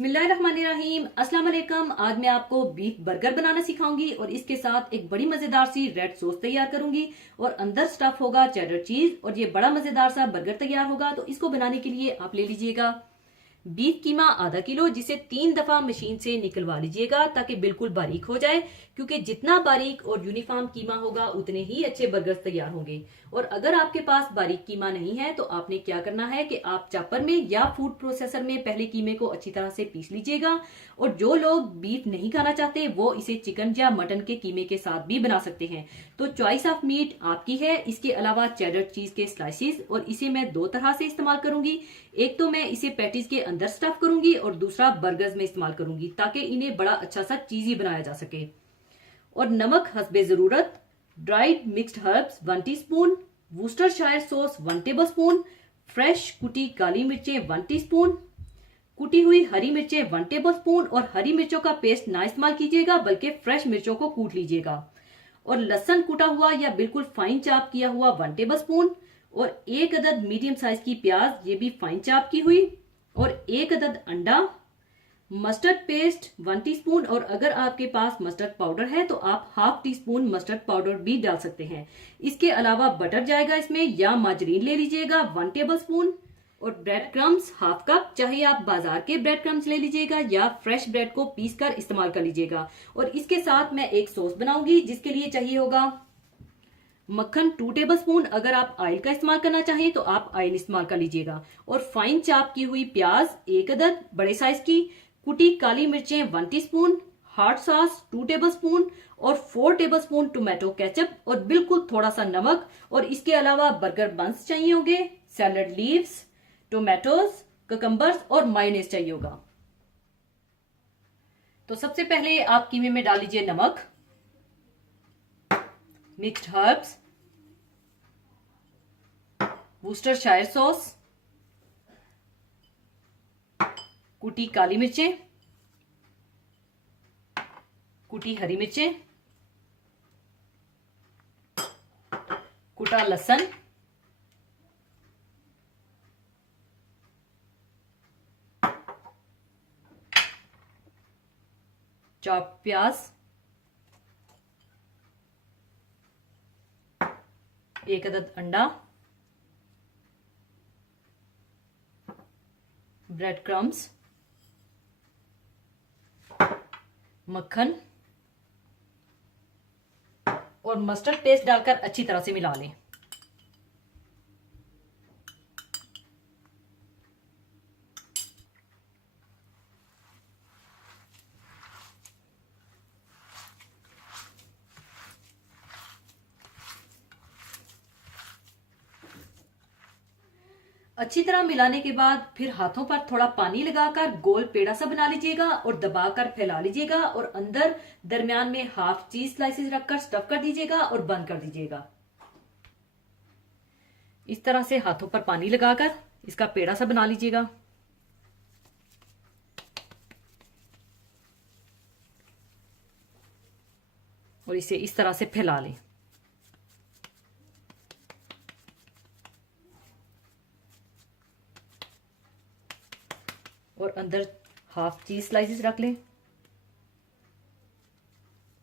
बिस्मिल्लाहिर्रहमानिर्रहीम। अस्सलाम वालेकुम। आज मैं आपको बीफ बर्गर बनाना सिखाऊंगी और इसके साथ एक बड़ी मजेदार सी रेड सॉस तैयार करूंगी और अंदर स्टफ होगा चेडर चीज और ये बड़ा मजेदार सा बर्गर तैयार होगा। तो इसको बनाने के लिए आप ले लीजिएगा बीफ कीमा आधा किलो, जिसे 3 दफा मशीन से निकलवा लीजिएगा ताकि बिल्कुल बारीक हो जाए, क्योंकि जितना बारीक और यूनिफॉर्म कीमा होगा उतने ही अच्छे बर्गर तैयार होंगे। और अगर आपके पास बारीक कीमा नहीं है तो आपने क्या करना है कि आप चॉपर में या फूड प्रोसेसर में पहले कीमे को अच्छी तरह से पीस लीजिएगा। और जो लोग बीफ नहीं खाना चाहते वो इसे चिकन या मटन के कीमे के साथ भी बना सकते हैं। तो चॉइस ऑफ मीट आपकी है। इसके अलावा चेडर चीज के स्लाइसिस, और इसे मैं 2 तरह से इस्तेमाल करूंगी। एक तो मैं इसे पैटीज के अंदर स्टफ करूंगी और दूसरा बर्गर्स में इस्तेमाल करूंगी ताकि इन्हें बड़ा अच्छा सा चीजी बनाया जा सके। और नमक हस्बे जरूरत, dried mixed herbs 1 teaspoon, Worcestershire sauce 1 tablespoon, fresh कुटी काली मिर्चें 1 टीस्पून, कुटी हुई हरी मिर्चें 1 टेबलस्पून। और हरी मिर्चों का पेस्ट ना इस्तेमाल कीजिएगा बल्कि फ्रेश मिर्चों को कूट लीजिएगा। और लहसुन कुटा हुआ या बिल्कुल फाइन चाप किया हुआ 1 टेबलस्पून। और 1 अदद मीडियम साइज की प्याज, ये भी फाइन चाप की हुई। और 1 अदद अंडा, मस्टर्ड पेस्ट 1 टीस्पून। और अगर आपके पास मस्टर्ड पाउडर है तो आप ½ टीस्पून मस्टर्ड पाउडर भी डाल सकते हैं। इसके अलावा बटर जाएगा इसमें, या माजरीन ले लीजिएगा 1 टेबलस्पून। और ब्रेड क्रम्स ½ कप, चाहे आप बाजार के ब्रेड क्रम्स ले लीजिएगा या फ्रेश ब्रेड को पीस कर इस्तेमाल कर लीजिएगा। और इसके साथ मैं एक सॉस बनाऊंगी जिसके लिए चाहिए होगा मक्खन 2 टेबलस्पून। अगर आप ऑयल का इस्तेमाल करना चाहें तो आप ऑयल इस्तेमाल कर लीजिएगा। और फाइन चाप की हुई प्याज 1 अदद बड़े साइज की, कुटी काली मिर्चें 1 टीस्पून, हॉट सॉस 2 टेबलस्पून और 4 टेबलस्पून टोमेटो केचप और बिल्कुल थोड़ा सा नमक। और इसके अलावा बर्गर बंस चाहिए होंगे, सैलड लीव्स, टोमेटोज, ककम्बर्स और मायोनेज चाहिए होगा। तो सबसे पहले आप कीमे में डाल लीजिए नमक, मिक्स्ड हर्ब्स, वूस्टरशायर सॉस, कुटी काली मिर्चें, कुटी हरी मिर्चें, कुटा लहसुन, चॉप प्याज, 1 अदद अंडा, ब्रेड क्रम्स, मक्खन और मस्टर्ड पेस्ट डालकर अच्छी तरह से मिला लें। अच्छी तरह मिलाने के बाद फिर हाथों पर थोड़ा पानी लगाकर गोल पेड़ा सा बना लीजिएगा और दबाकर फैला लीजिएगा। और अंदर दरमियान में ½ चीज स्लाइसेस रखकर स्टफ कर दीजिएगा और बंद कर दीजिएगा। इस तरह से हाथों पर पानी लगाकर इसका पेड़ा सा बना लीजिएगा। और इसे इस तरह से फैला लें। और अंदर ½ चीज स्लाइसेस रख लें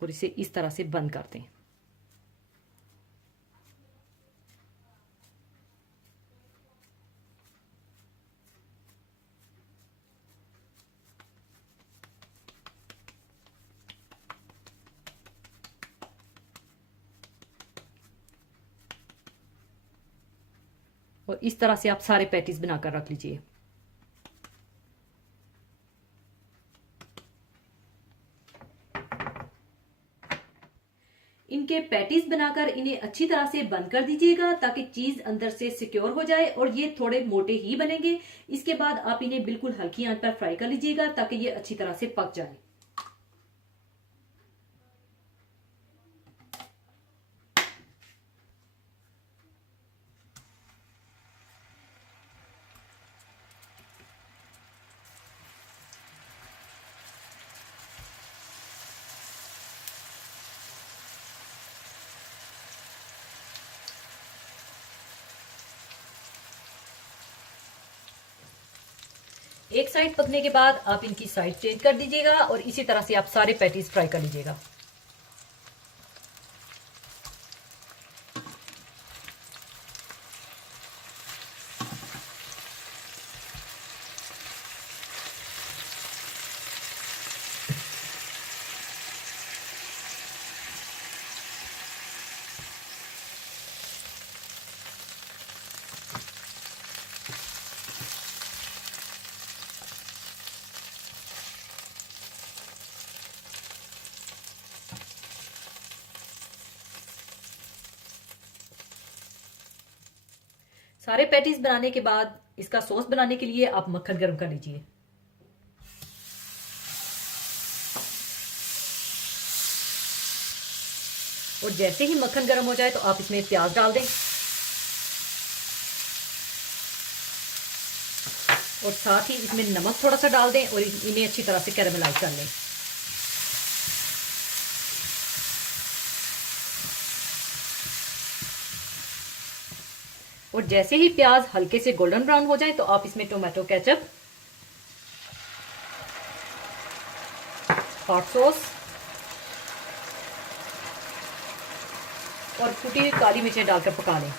और इसे इस तरह से बंद कर दें। और इस तरह से आप सारे पैटीज बनाकर रख लीजिए। इनके पैटीज बनाकर इन्हें अच्छी तरह से बंद कर दीजिएगा ताकि चीज अंदर से सिक्योर हो जाए और ये थोड़े मोटे ही बनेंगे। इसके बाद आप इन्हें बिल्कुल हल्की आंच पर फ्राई कर लीजिएगा ताकि ये अच्छी तरह से पक जाए। एक साइड पकने के बाद आप इनकी साइड चेंज कर दीजिएगा और इसी तरह से आप सारे पैटीज फ्राई कर लीजिएगा। सारे पैटीज बनाने के बाद इसका सॉस बनाने के लिए आप मक्खन गर्म कर लीजिए। और जैसे ही मक्खन गर्म हो जाए तो आप इसमें प्याज डाल दें और साथ ही इसमें नमक थोड़ा सा डाल दें और इन्हें अच्छी तरह से कैरेमलाइज कर लें। और जैसे ही प्याज हल्के से गोल्डन ब्राउन हो जाए तो आप इसमें टोमेटो केचप, हॉट सॉस और कुटी हुई काली मिर्चें डालकर पका लें।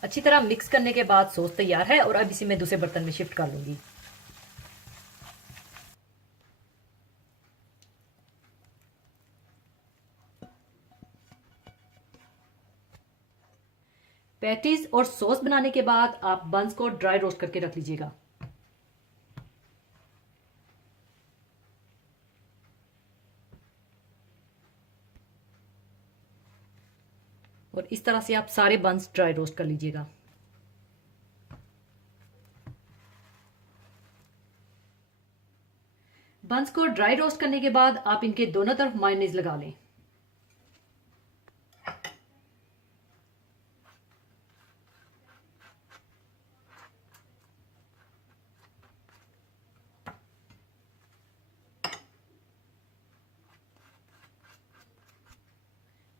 अच्छी तरह मिक्स करने के बाद सॉस तैयार है और अब इसे मैं दूसरे बर्तन में शिफ्ट कर लूंगी। पैटीज और सॉस बनाने के बाद आप बंस को ड्राई रोस्ट करके रख लीजिएगा। और इस तरह से आप सारे बंस ड्राई रोस्ट कर लीजिएगा। बंस को ड्राई रोस्ट करने के बाद आप इनके दोनों तरफ मायोनीज लगा लें।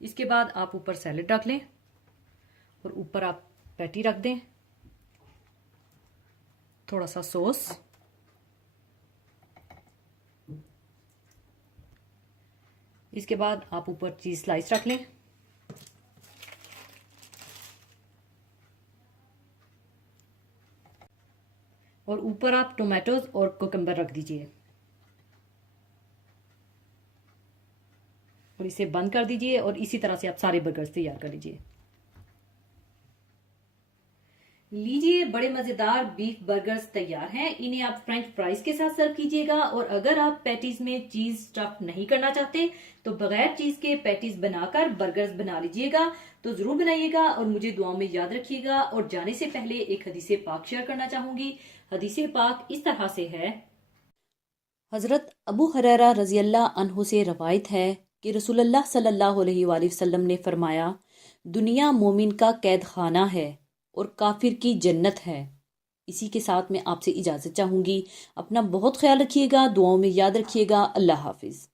इसके बाद आप ऊपर सैलेड रख लें और ऊपर आप पैटी रख दें, थोड़ा सा सॉस, इसके बाद आप ऊपर चीज स्लाइस रख लें और ऊपर आप टोमेटोज और कुकम्बर रख दीजिए और इसे बंद कर दीजिए और इसी तरह से आप सारे बर्गर्स तैयार कर लीजिए। लीजिए, बड़े मजेदार बीफ बर्गर्स तैयार हैं। इन्हें आप फ्रेंच फ्राइज के साथ सर्व कीजिएगा और अगर आप पैटीज में चीज स्टफ नहीं करना चाहते तो बगैर चीज के पैटीज बनाकर बर्गर्स बना लीजिएगा। तो जरूर बनाइएगा और मुझे दुआओं में याद रखिएगा। और जाने से पहले एक हदीसे पाक शेयर करना चाहूंगी। हदीसे पाक इस तरह से है। हजरत अबू हुरैरा रजी अल्लाह अन्हु से रवायत है कि रसूलुल्लाह सल्लल्लाहु अलैहि वसल्लम ने फरमाया, दुनिया मोमिन का कैद खाना है और काफिर की जन्नत है। इसी के साथ मैं आपसे इजाजत चाहूंगी। अपना बहुत ख्याल रखिएगा, दुआओं में याद रखिएगा। अल्लाह हाफिज।